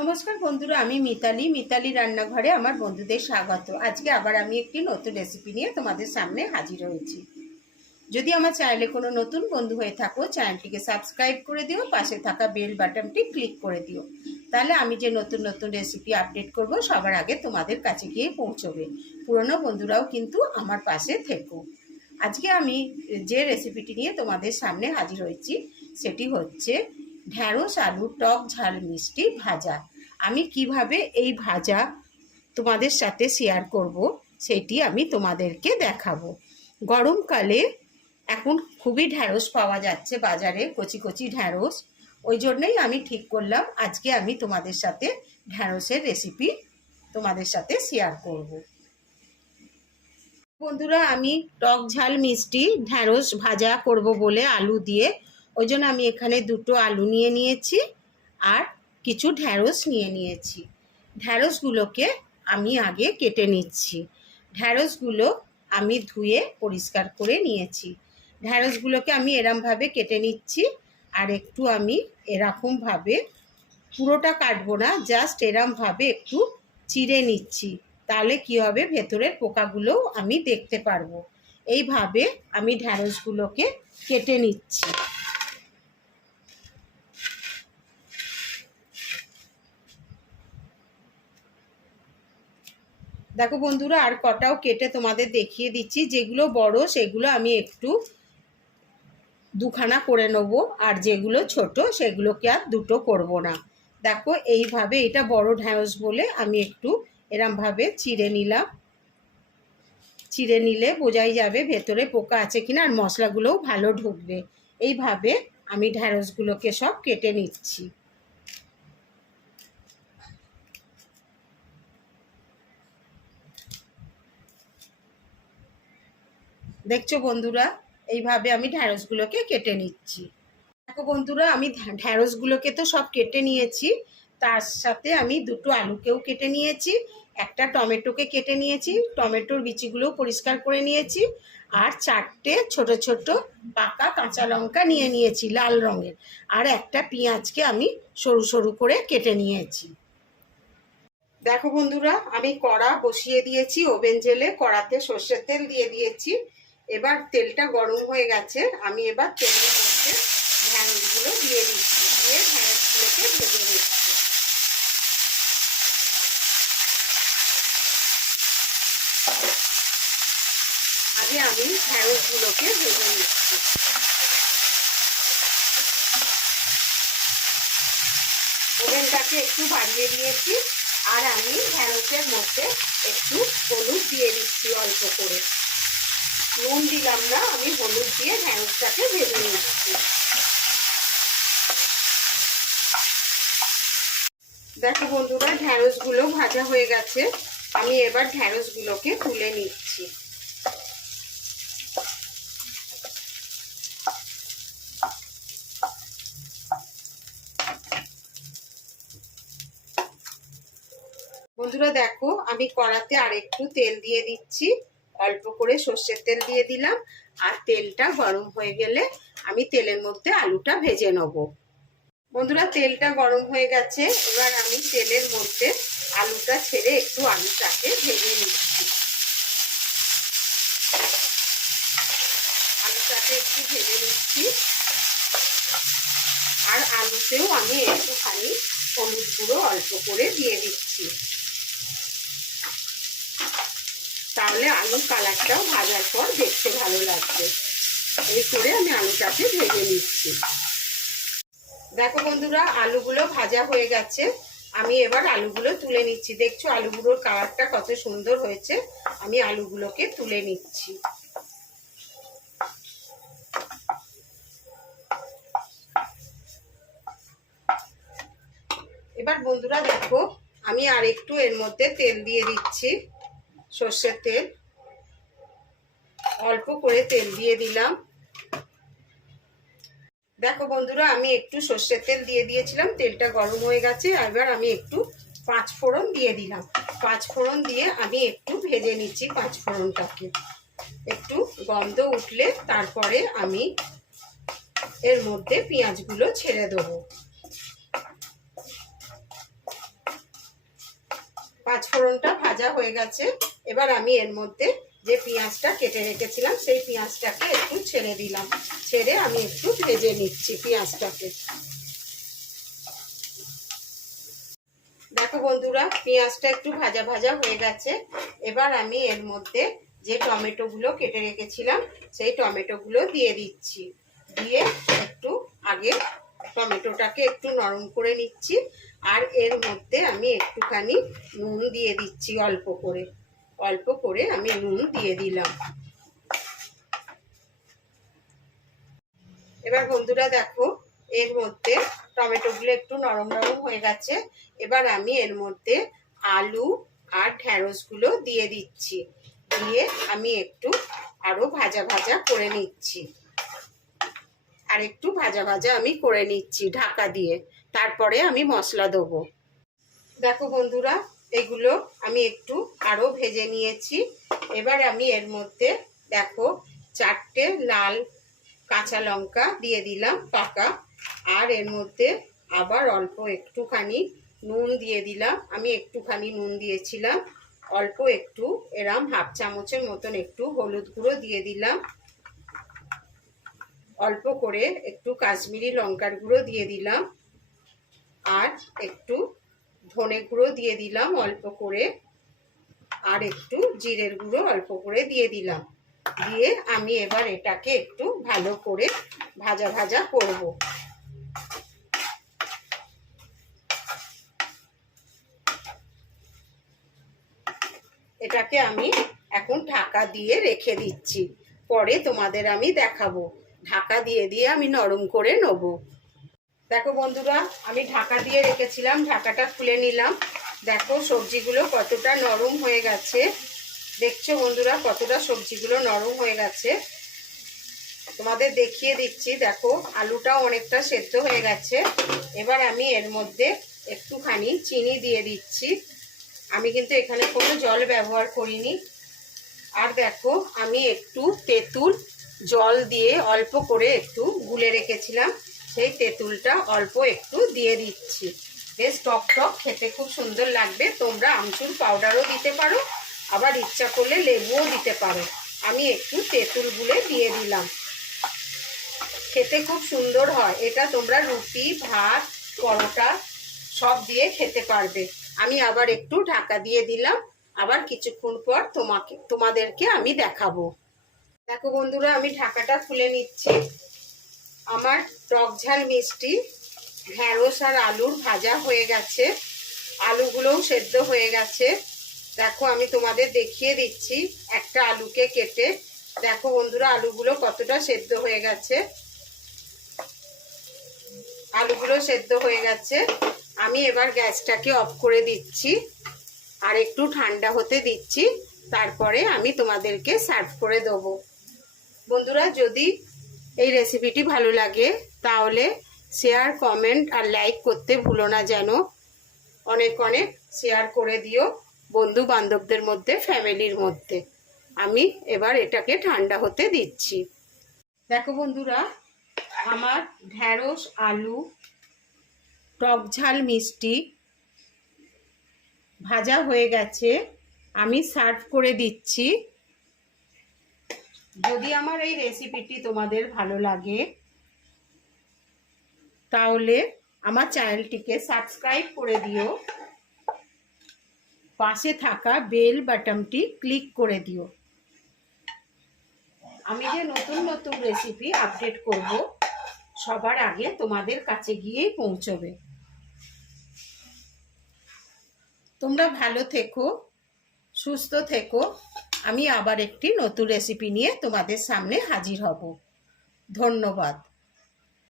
নমস্কার বন্ধুরা, আমি মিতালি রান্নাঘরে আমার বন্ধুদের স্বাগত। আজকে আবার আমি একটি নতুন রেসিপি নিয়ে তোমাদের সামনে হাজির হয়েছি। যদি আমার চ্যানেলে কোনো নতুন বন্ধু হয়ে থাকো, চ্যানেলটিকে সাবস্ক্রাইব করে দিও, পাশে থাকা বেল বাটনটি ক্লিক করে দিও। তাহলে আমি যে নতুন নতুন রেসিপি আপডেট করব সবার আগে তোমাদের কাছে গিয়ে পৌঁছবে। পুরনো বন্ধুরাও কিন্তু আমার পাশে থেকো। আজকে আমি যে রেসিপিটি নিয়ে তোমাদের সামনে হাজির হয়েছি সেটি হচ্ছে ঢ্যাঁড়স আলু টক ঝাল মিষ্টি ভাজা। আমি কিভাবে এই ভাজা তোমাদের সাথে শেয়ার করব সেটি আমি তোমাদেরকে দেখাবো। গরমকালে এখন খুবই ঢ্যাঁড়স পাওয়া যাচ্ছে বাজারে, কচি কচি ঢ্যাঁড়স। ওই জন্যই আমি ঠিক করলাম আজকে আমি তোমাদের সাথে ঢ্যাঁড়সের রেসিপি তোমাদের সাথে শেয়ার করব। বন্ধুরা, আমি টক ঝাল মিষ্টি ঢ্যাঁড়স ভাজা করব বলে আলু দিয়ে, ওই জন্য আমি এখানে দুটো আলু নিয়ে নিয়েছি আর কিছু ঢ্যাঁড়স নিয়ে নিয়েছি। ঢ্যাঁড়সগুলোকে আমি আগে কেটে নিচ্ছি। ঢ্যাঁড়সগুলো আমি ধুয়ে পরিষ্কার করে নিয়েছি। ঢ্যাঁড়সগুলোকে আমি এরমভাবে কেটে নিচ্ছি। আর একটু আমি এরকমভাবে, পুরোটা কাটবো না, জাস্ট এরমভাবে একটু চিড়ে নিচ্ছি। তাহলে কি হবে, ভেতরের পোকাগুলোও আমি দেখতে পারবো। এইভাবে আমি ঢ্যাঁড়সগুলোকে কেটে নিচ্ছি। দেখো বন্ধুরা, আর কটাও কেটে তোমাদের দেখিয়ে দিচ্ছি। যেগুলো বড় সেগুলো আমি একটু দুখানা করে নেবো, আর যেগুলো ছোট সেগুলোকে আর দুটো করব না। দেখো এইভাবে, এটা বড় ঢ্যাঁড়স বলে আমি একটু এরমভাবে চিড়ে নিলাম। চিড়ে নিলে বোঝাই যাবে ভেতরে পোকা আছে কিনা, আর মশলাগুলোও ভালো ঢুকবে। এইভাবে আমি ঢ্যাঁড়সগুলোকে সব কেটে নিচ্ছি। দেখছো বন্ধুরা, এইভাবে আমি ঢ্যাঁড়সগুলোকে কেটে নিচ্ছি। দেখো বন্ধুরা, আমি ঢ্যাঁড়সগুলোকে তো সব কেটে নিয়েছি, তার সাথে আমি দুটো আলুকেও কেটে নিয়েছি, একটা টমেটোকে কেটে নিয়েছি, টমেটোর বিচিগুলোও পরিষ্কার করে নিয়েছি, আর চারটে ছোট ছোট পাকা কাঁচা লঙ্কা নিয়ে নিয়েছি লাল রঙের, আর একটা পেঁয়াজকে আমি সরু সরু করে কেটে নিয়েছি। দেখো বন্ধুরা, আমি কড়া বসিয়ে দিয়েছি ওভেন জেলে, কড়াতে সর্ষের তেল দিয়ে দিয়েছি। এবার তেলটা গরম হয়ে গেছে, আমি এবার তেলের মধ্যে ঢ্যাঁড়সগুলো দিয়ে দিচ্ছি, দিয়ে ঢ্যাঁড়সগুলোকে ভেজে নিচ্ছি। আগে আমি ঢ্যাঁড়সগুলোকে ভেজে নিচ্ছি। ওভেনটাকে একটু বাড়িয়ে দিয়েছি, আর আমি ঢ্যাঁড়সের মধ্যে একটু হলুদ দিয়ে দিচ্ছি অল্প করে। নুন দিলাম না, আমি হলুদ দিয়ে ঢ্যাঁড়সটাকে ভেজে নিচ্ছি। দেখো বন্ধুরা, ঢ্যাঁড়সগুলো ভাজা হয়ে গেছে, আমি এবার ঢ্যাঁড়সগুলোকে তুলে নিচ্ছি। বন্ধুরা দেখো, আমি কড়াতে আর একটু তেল দিয়ে দিচ্ছি, অল্প করে সর্ষের তেল দিয়ে দিলাম, আর তেলটা গরম হয়ে গেলে আমি তেলের মধ্যে আলুটা ভেজে নেব। বন্ধুরা, তেলটা গরম হয়ে গেছে, এবার আমি তেলের মধ্যে আলুটা ছেড়ে একটু আলুটাকে ভেজে নিচ্ছি। আলুটাকে একটু ভেজে নিচ্ছি, আর আলুতেও আমি একটুখানি হলুদ গুঁড়ো অল্প করে দিয়ে দিচ্ছি, তাহলে আলুর কালারটাও ভাজার পর দেখতে ভালো লাগবে। এই করে আমি আলুটাকে ভেজে নিচ্ছি। দেখো বন্ধুরা, আলুগুলো ভাজা হয়ে গেছে, আমি এবার আলুগুলো তুলে নিচ্ছি। দেখছো আলুগুলোর কালারটা কত সুন্দর হয়েছে। আমি আলুগুলোকে তুলে নিচ্ছি। এবার বন্ধুরা দেখো, আমি আর একটু এর মধ্যে তেল দিয়ে দিচ্ছি, সর্ষের তেল অল্প করে তেল দিয়ে দিলাম। দেখো বন্ধুরা, আমি একটু সর্ষের তেল দিয়ে দিয়েছিলাম, তেলটা গরম হয়ে গেছে। এবার আমি একটু পাঁচ ফোড়ন দিয়ে দিলাম। পাঁচ ফোড়ন দিয়ে আমি একটু ভেজে নিচ্ছি। পাঁচ ফোড়নটাকে একটু গন্ধ উঠলে তারপরে আমি এর মধ্যে পেঁয়াজগুলো ছেড়ে দেবো। পাঁচফোড়নটা ভাজা হয়ে গেছে। এবার আমি এর মধ্যে যে পেঁয়াজটা কেটে রেখেছিলাম সেই পেঁয়াজটাকে একটু ছেড়ে দিলাম, ছেড়ে আমি একটু ভেজে নিচ্ছি পেঁয়াজটাকে। দেখো বন্ধুরা, পেঁয়াজটা একটু ভাজা ভাজা হয়ে গেছে। এবার আমি এর মধ্যে যে টমেটোগুলো কেটে রেখেছিলাম সেই টমেটোগুলো দিয়ে দিচ্ছি। দিয়ে একটু আগে টমেটোটাকে একটু নরম করে নিচ্ছি। আর এর মধ্যে আমি একটুখানি নুন দিয়ে দিচ্ছি, অল্প করে আমি নুন দিয়ে দিলাম। এবার বন্ধুরা দেখো, এর মধ্যে টমেটোগুলো একটু নরম নরম হয়ে গেছে। এবার আমি এর মধ্যে আলু আর ঢ্যাঁড়সগুলো দিয়ে দিচ্ছি। দিয়ে আমি একটু আরো ভাজা ভাজা করে নিচ্ছি। আর একটু ভাজা ভাজা আমি করে নিচ্ছি ঢাকা দিয়ে। তারপরে আমি মশলা দেবো। দেখো বন্ধুরা, এগুলো আমি একটু আরো ভেজে নিয়েছি। এবার আমি এর মধ্যে দেখো 4টে লাল কাঁচা লঙ্কা দিয়ে দিলাম পাকা। আর এর মধ্যে আবার অল্প একটুখানি নুন দিয়ে দিলাম। আমি একটুখানি নুন দিয়েছিলাম, অল্প একটু এরম হাফ চামচের মতন একটু হলুদ গুঁড়ো দিয়ে দিলাম। অল্প করে একটু কাশ্মীরি লঙ্কার গুঁড়ো দিয়ে দিলাম। আর একটু ধনে গুঁড়ো দিয়ে দিলাম অল্প করে। আর একটু জিরের গুঁড়ো অল্প করে দিয়ে দিলাম। দিয়ে আমি এবার এটাকে একটু ভালো করে ভাজা ভাজা করব। এটাকে আমি এখন ঢাকা দিয়ে রেখে দিচ্ছি, পরে তোমাদের আমি দেখাবো। ঢাকা দিয়ে দিয়ে আমি নরম করে নেব। দেখো বন্ধুরা, আমি ঢাকা দিয়ে রেখেছিলাম, ঢাকাটা খুলে নিলাম। দেখো সবজিগুলো কতটা নরম হয়ে গেছে। দেখছো বন্ধুরা কতটা সবজিগুলো নরম হয়ে গেছে। তোমাদের দেখিয়ে দিচ্ছি। দেখো আলুটাও অনেকটা সেদ্ধ হয়ে গেছে। এবার আমি এর মধ্যে একটুখানি চিনি দিয়ে দিচ্ছি। আমি কিন্তু এখানে কোনো জল ব্যবহার করিনি। আর দেখো আমি একটু তেঁতুল জল দিয়ে অল্প করে একটু গুলে রেখেছিলাম, সেই তেঁতুলটা অল্প একটু দিয়ে দিচ্ছি। বেশ টক টক খেতে খুব সুন্দর লাগবে। তোমরা আমচুর পাউডারও দিতে পারো, আবার ইচ্ছা করলে লেবুও দিতে পারো। আমি একটু তেঁতুল গুলে দিয়ে দিলাম, খেতে খুব সুন্দর হয় এটা। তোমরা রুটি, ভাত, পরোটা সব দিয়ে খেতে পারবে। আমি আবার একটু ঢাকা দিয়ে দিলাম। আবার কিছুক্ষণ পর তোমাদেরকে আমি দেখাবো। দেখো বন্ধুরা, আমি ঢাকাটা খুলে নিচ্ছি। আমার টক ঝাল মিষ্টি ঢ্যাঁড়স আর আলুর ভাজা হয়ে গেছে। আলুগুলোও সেদ্ধ হয়ে গেছে। দেখো আমি তোমাদের দেখিয়ে দিচ্ছি একটা আলুকে কেটে। দেখো বন্ধুরা, আলুগুলো কতটা সেদ্ধ হয়ে গেছে। আলুগুলো সেদ্ধ হয়ে গেছে। আমি এবার গ্যাসটাকে অফ করে দিচ্ছি আর একটু ঠান্ডা হতে দিচ্ছি। তারপরে আমি তোমাদেরকে সার্ভ করে দেবো। বন্ধুরা, যদি এই রেসিপিটি ভালো লাগে তাহলে শেয়ার, কমেন্ট আর লাইক করতে ভুলো না যেন। অনেক অনেক শেয়ার করে দিও বন্ধু বান্ধবদের মধ্যে, ফ্যামিলির মধ্যে। আমি এবার এটাকে ঠান্ডা হতে দিচ্ছি। দেখো বন্ধুরা, আমার ঢ্যাঁড়স আলু টক ঝাল মিষ্টি ভাজা হয়ে গেছে। আমি সার্ভ করে দিচ্ছি। যদি আমার এই রেসিপিটি তোমাদের ভালো লাগে তাহলে আমার চ্যানেলটিকে সাবস্ক্রাইব করে দিও। পাশে থাকা বেল বাটনটি ক্লিক করে দিও। আমি যে নতুন নতুন রেসিপি আপডেট করব সবার আগে তোমাদের কাছে গিয়েই পৌঁছবে। তোমরা ভালো থেকো, সুস্থ থেকো। আমি আবার একটি নতুন রেসিপি নিয়ে তোমাদের সামনে হাজির হব। ধন্যবাদ।